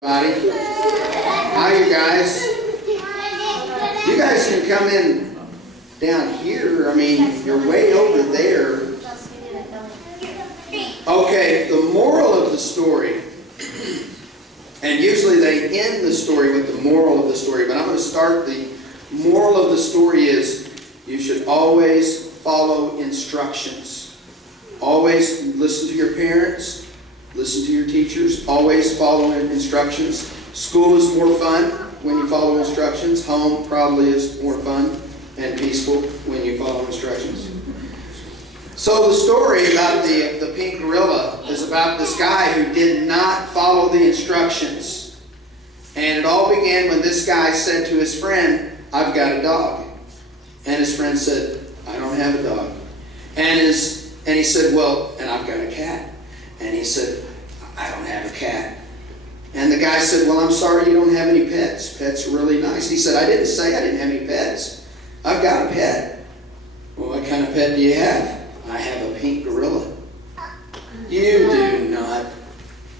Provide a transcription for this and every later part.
Everybody. Hi, you guys. You guys can come in down here. I mean, you're way over there. Okay, the moral of the story, and usually they end the story with the moral of the story, but I'm going to start. The moral of the story is you should always follow instructions. Always listen to your parents. Listen to your teachers. Always follow instructions. School is more fun when you follow instructions. Home probably is more fun and peaceful when you follow instructions. So the story about the pink gorilla is about this guy who did not follow the instructions. And it all began when this guy said to his friend, "I've got a dog." And his friend said, "I don't have a dog." And he said, "Well, and I've got a cat." And he said, "I don't have a cat." And the guy said, "Well, I'm sorry you don't have any pets. Pets are really nice." He said, "I didn't say I didn't have any pets. I've got a pet." "Well, what kind of pet do you have?" "I have a pink gorilla." "You do not.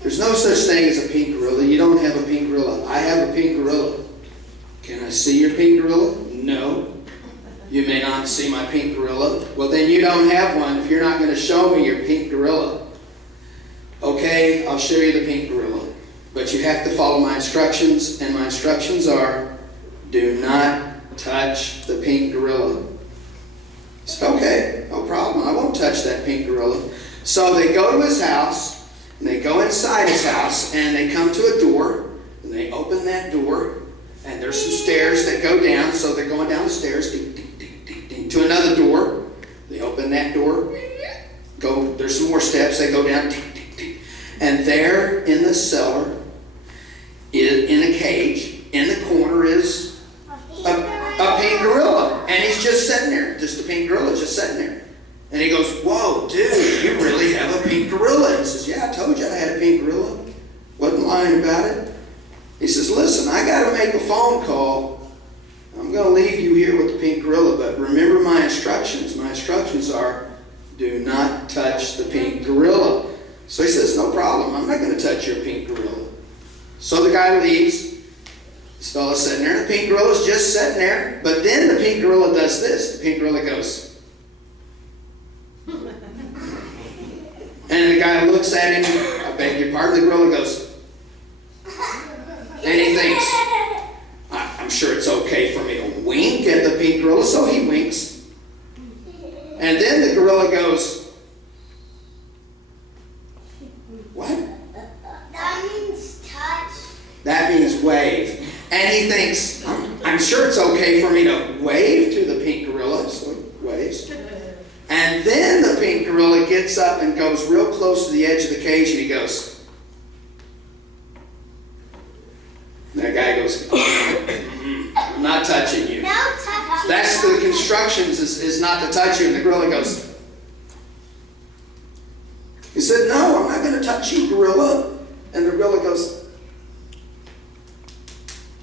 There's no such thing as a pink gorilla. You don't have a pink gorilla." "I have a pink gorilla." "Can I see your pink gorilla?" "No. You may not see my pink gorilla." "Well, then you don't have one if you're not going to show me your pink gorilla." "Okay, I'll show you the pink gorilla. But you have to follow my instructions, and my instructions are, do not touch the pink gorilla." He said, "Okay, no problem. I won't touch that pink gorilla." So they go to his house, and they go inside his house, and they come to a door, and they open that door, and there's some stairs that go down, so they're going down the stairs, ding, ding, ding, ding, ding, to another door. They open that door, there's some more steps, they go down, ding, ding, ding. And there in the cellar, in a cage, in the corner is a pink gorilla. And he's just sitting there. Just a pink gorilla just sitting there. And he goes, "Whoa, dude, you really have a pink gorilla." He says, "Yeah, I told you I had a pink gorilla. Wasn't lying about it." He says, "Listen, I got to make a phone call. I'm going to leave you here with the pink gorilla, but remember my instructions. My instructions are, do not touch the pink gorilla." So he says, "No problem. I'm not going to touch your pink gorilla." So the guy leaves. This fella's sitting there. The pink gorilla's just sitting there. But then the pink gorilla does this. The pink gorilla goes. And the guy looks at him. "I beg your pardon." The gorilla goes. And he thinks, "I'm sure it's okay for me to wink at the pink gorilla." So he winks. And then the gorilla goes, "What?" That means touch. That means wave. And he thinks, I'm sure it's okay for me to wave to the pink gorilla. So he waves. And then the pink gorilla gets up and goes real close to the edge of the cage, and he goes. And that guy goes, "I'm not touching you." No touch. That's the instructions is not to touch you. And the gorilla goes. He said, "No, I'm not going to touch you, gorilla." And the gorilla goes.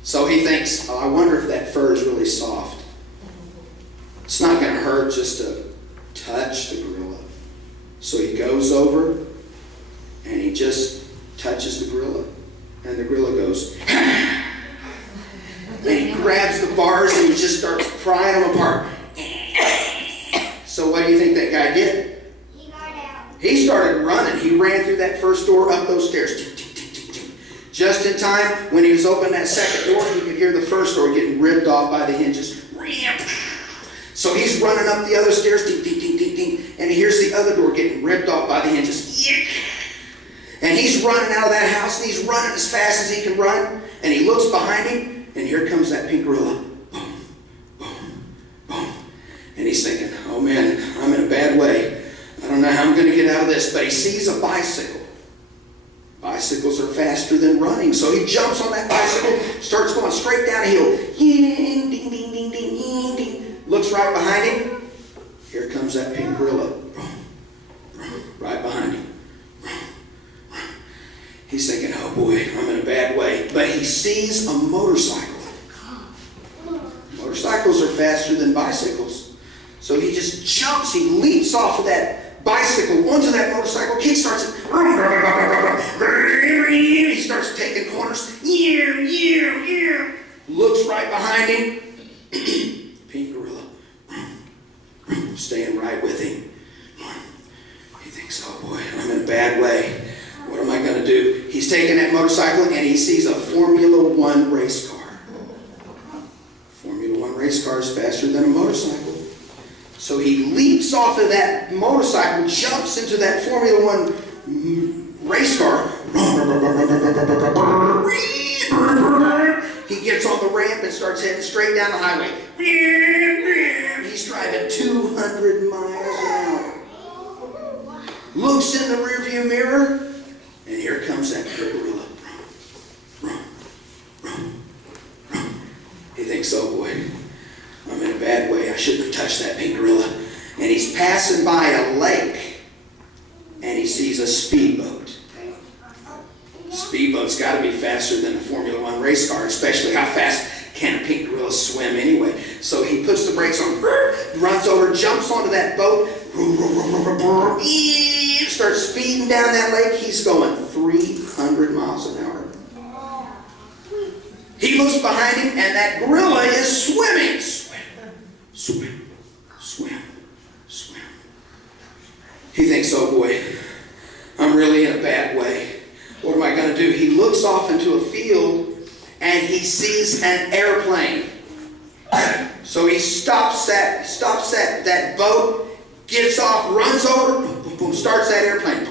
So he thinks, "Oh, I wonder if that fur is really soft. It's not going to hurt just to touch the gorilla." So he goes over and he just touches the gorilla. And the gorilla goes. And he grabs the bars and he just starts prying them apart. So what do you think that guy did? He got out. He started running. He ran through that first door, up those stairs. Just in time, when he was opening that second door, he could hear the first door getting ripped off by the hinges. So he's running up the other stairs, ding, ding, ding, ding, ding, and he hears the other door getting ripped off by the hinges. And he's running out of that house, and he's running as fast as he can run, and he looks behind him, and here comes that pink gorilla. Boom, boom, boom. And he's thinking, "Oh man, I'm in a bad way. I don't know how I'm going to get out of this." But he sees a bicycle. Bicycles are faster than running. So he jumps on that bicycle, starts going straight down a hill. Ding, ding, ding, ding, ding, ding. Looks right behind him. Here comes that pink gorilla. Right behind him. He's thinking, "Oh boy, I'm in a bad way." But he sees a motorcycle. Motorcycles are faster than bicycles. So he just jumps, he leaps off of that bicycle onto that motorcycle. Kid starts, he starts taking corners. Looks right behind him. Pink gorilla staying right with him. He thinks, oh boy, I'm in a bad way. What am I going to do? He's taking that motorcycle and he sees a Formula One race car. Formula One race car is faster than a motorcycle. So he leaps off of that motorcycle, jumps into that Formula One race car. He gets on the ramp and starts heading straight down the highway. He's driving 200 miles an hour. Looks in the rearview mirror, and here comes that gorilla. He thinks, oh boy, I'm in a bad way. I shouldn't have touched that pink gorilla. And he's passing by a lake, and he sees a speedboat. Speedboat's got to be faster than a Formula One race car, especially how fast can a pink gorilla swim anyway. So he puts the brakes on, runs over, jumps onto that boat, starts speeding down that lake. He's going 300 miles an hour. He looks behind him, and that gorilla is swimming. Swim. He thinks, oh boy, I'm really in a bad way. What am I going to do? He looks off into a field, and he sees an airplane. So he stops that boat, gets off, runs over, boom, boom, boom, starts that airplane.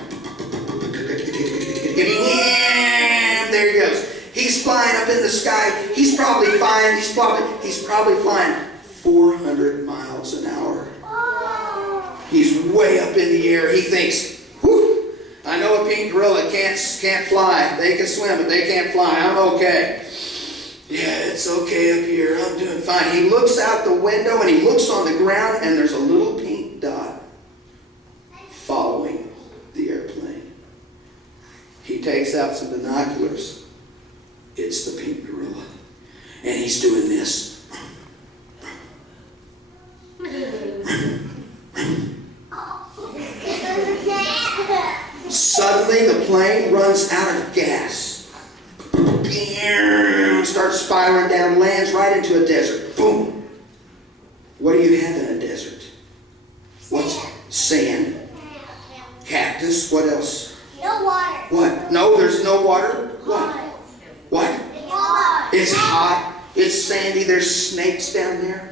And there he goes. He's flying up in the sky. He's probably flying 400 miles an hour. He's way up in the air. He thinks, whew, I know a pink gorilla can't fly. They can swim, but they can't fly. I'm okay. Yeah, it's okay up here. I'm doing fine. He looks out the window and he looks on the ground, and there's a little pink dot following the airplane. He takes out some binoculars. It's the pink gorilla. And he's doing this. Suddenly the plane runs out of gas. Starts spiraling down, lands right into a desert. Boom. What do you have in a desert? What's sand? Cactus. What else? No water. What? No, there's no water. What? What? It's hot. It's sandy. There's snakes down there.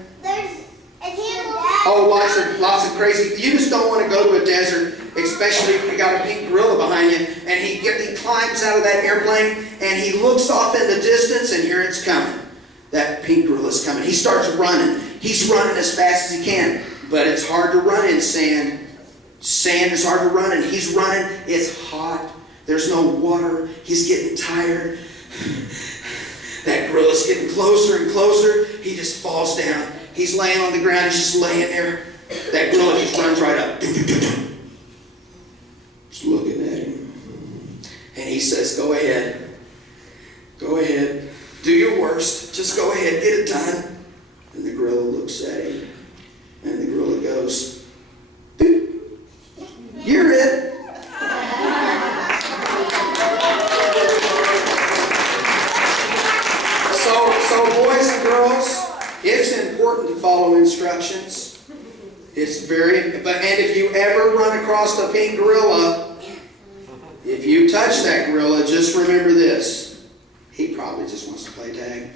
Oh, lots of crazy. You just don't want to go to a desert, especially if you got a pink gorilla behind you. And he climbs out of that airplane, and he looks off in the distance, and here it's coming. That pink gorilla's coming. He starts running. He's running as fast as he can, but it's hard to run in sand. Sand is hard to run in. He's running. It's hot. There's no water. He's getting tired. That gorilla's getting closer and closer. He just falls down. He's laying on the ground. He's just laying there. That gorilla just runs right up. Just looking at him. And he says, go ahead. Go ahead. Do your worst. Just go ahead. Get it done. And the gorilla looks at him. And the gorilla goes, boop. You're it. So boys and girls, it's important to follow instructions. It's and if you ever run across a pink gorilla, if you touch that gorilla, just remember this. He probably just wants to play tag.